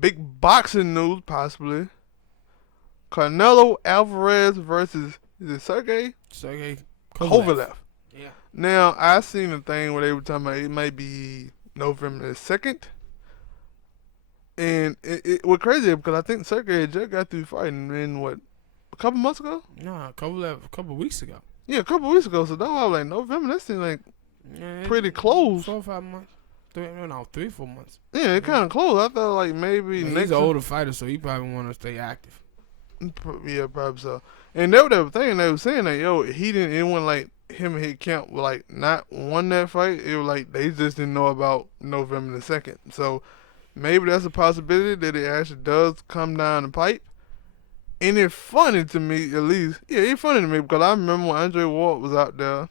big boxing news, possibly. Canelo Alvarez versus, is it Sergey Kovalev. Kovalev. Yeah. Now, I seen a thing where they were talking about it might be November the 2nd. And it was crazy because I think Sergey just got through fighting in what, a couple months ago? Nah, Kovalev a couple weeks ago. Yeah, a couple weeks ago. So that's why I was like, November, that seems like Yeah, pretty close. 4 or 5 months. 3 or 4 months. Yeah, it kind of close. I thought like maybe He's next. an older fighter, so he probably want to stay active. Yeah, probably so. And they were saying that yo, he didn't. It wasn't like him and his camp were like not won that fight. It was like they just didn't know about November the 2nd. So maybe that's a possibility that it actually does come down the pipe. And it's funny to me, at least. Yeah, it's funny to me because I remember when Andre Ward was out there.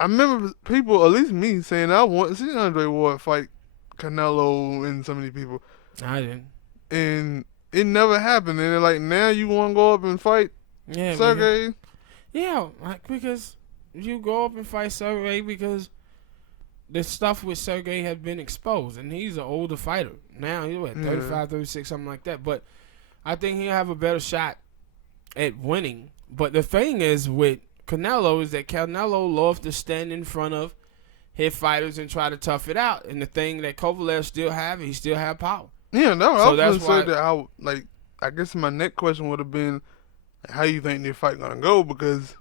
I remember people, at least me, saying I want to see Andre Ward fight Canelo and some of these people. I didn't. And it never happened. And they're like, now you want to go up and fight Yeah, Sergey? Yeah, like because you go up and fight Sergey because the stuff with Sergey has been exposed, and he's an older fighter now. He's what, 35, 36, something like that. But I think he'll have a better shot at winning. But the thing is with Canelo is that Canelo loves to stand in front of his fighters and try to tough it out. And the thing that Kovalev still have, he still have power. Yeah, no, So I that's was going to say why- that I guess my next question would have been, how you think this fight going to go? Because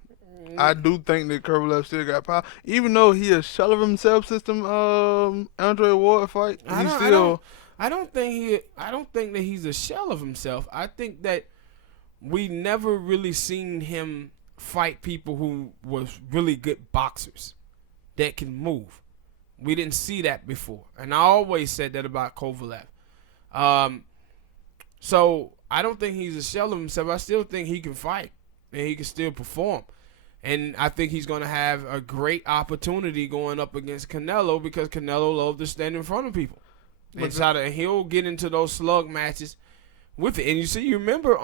I do think that Kovalev still got power. Even though he a shell of himself system, Andre Ward fight, I don't think that he's a shell of himself. I think that we never really seen him fight people who was really good boxers that can move. We didn't see that before, and I always said that about Kovalev. So I don't think he's a shell of himself. I still think he can fight and he can still perform. And I think he's going to have a great opportunity going up against Canelo because Canelo loves to stand in front of people. And he'll get into those slug matches with it. And you remember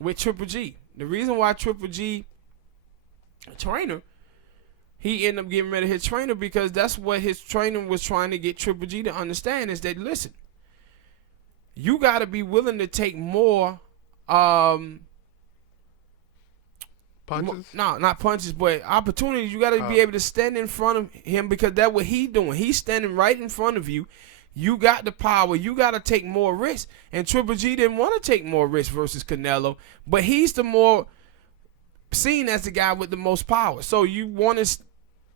with Triple G. The reason why Triple G trainer, he ended up getting rid of his trainer because that's what his trainer was trying to get Triple G to understand is that, listen, you got to be willing to take more punches. No, not punches, but opportunities. You got to be able to stand in front of him because that's what he's doing. He's standing right in front of you. You got the power. You got to take more risks. And Triple G didn't want to take more risks versus Canelo, but he's the more seen as the guy with the most power. So you want to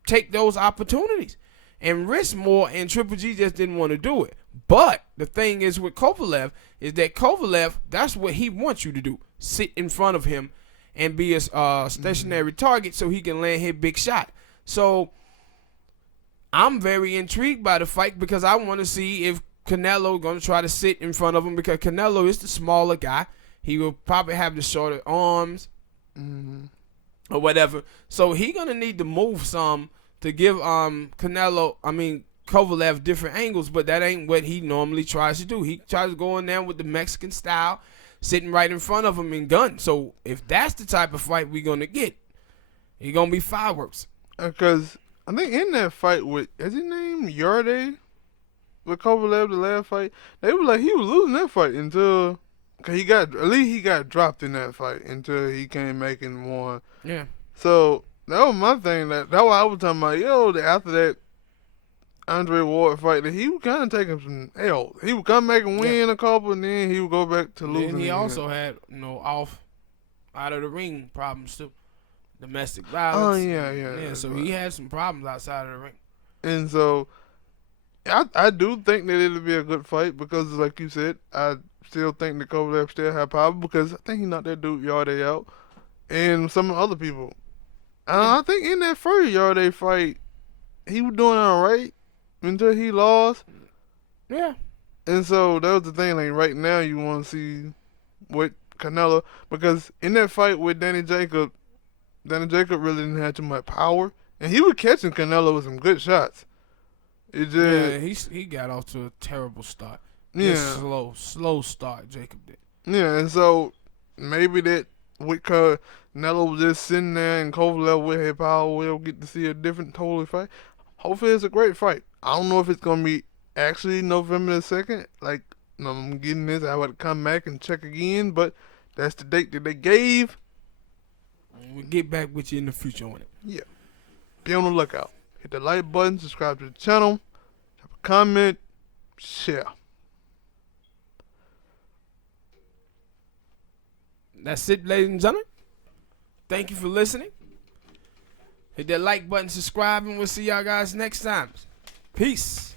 take those opportunities and risk more, and Triple G just didn't want to do it. But the thing is with Kovalev is that Kovalev, that's what he wants you to do. Sit in front of him and be a stationary target so he can land his big shot. So I'm very intrigued by the fight because I want to see if Canelo going to try to sit in front of him because Canelo is the smaller guy. He will probably have the shorter arms or whatever. So he going to need to move some to give Kovalev different angles, but that ain't what he normally tries to do. He tries to go in there with the Mexican style, sitting right in front of him and gun. So if that's the type of fight we're going to get, it's going to be fireworks. Because I think in that fight with, is his name Yarde? With Kovalev, the last fight, they were like, he was losing that fight until, cause he got dropped in that fight until he came making one. Yeah. So that was my thing. That's what I was talking about. After that Andre Ward fight, that he was kind of taking some L. He would come back and win a couple, and then he would go back to losing. And he also had out of the ring problems too, domestic violence. Oh yeah. So he had some problems outside of the ring. And so I do think that it'll be a good fight because, like you said, I still think that Kovalev still have power because I think he knocked that dude Yarde out and some other people. I think in that first Yarde fight, he was doing all right until he lost. Yeah. And so that was the thing. Like right now, you want to see what Canelo, because in that fight with Danny Jacob really didn't have too much power, and he was catching Canelo with some good shots. It just he got off to a terrible start. Yeah, slow start. Jacob did. Yeah, and so maybe that with Canelo was just sitting there and Kovalev with his power, we'll get to see a different totally fight. Hopefully, it's a great fight. I don't know if it's gonna be actually November the 2nd, like I'm getting this. I would come back and check again, but that's the date that they gave. We'll get back with you in the future on it. Yeah. Be on the lookout. Hit the like button, subscribe to the channel, drop a comment, share. That's it, ladies and gentlemen. Thank you for listening. Hit that like button, subscribe, and we'll see y'all guys next time. Peace.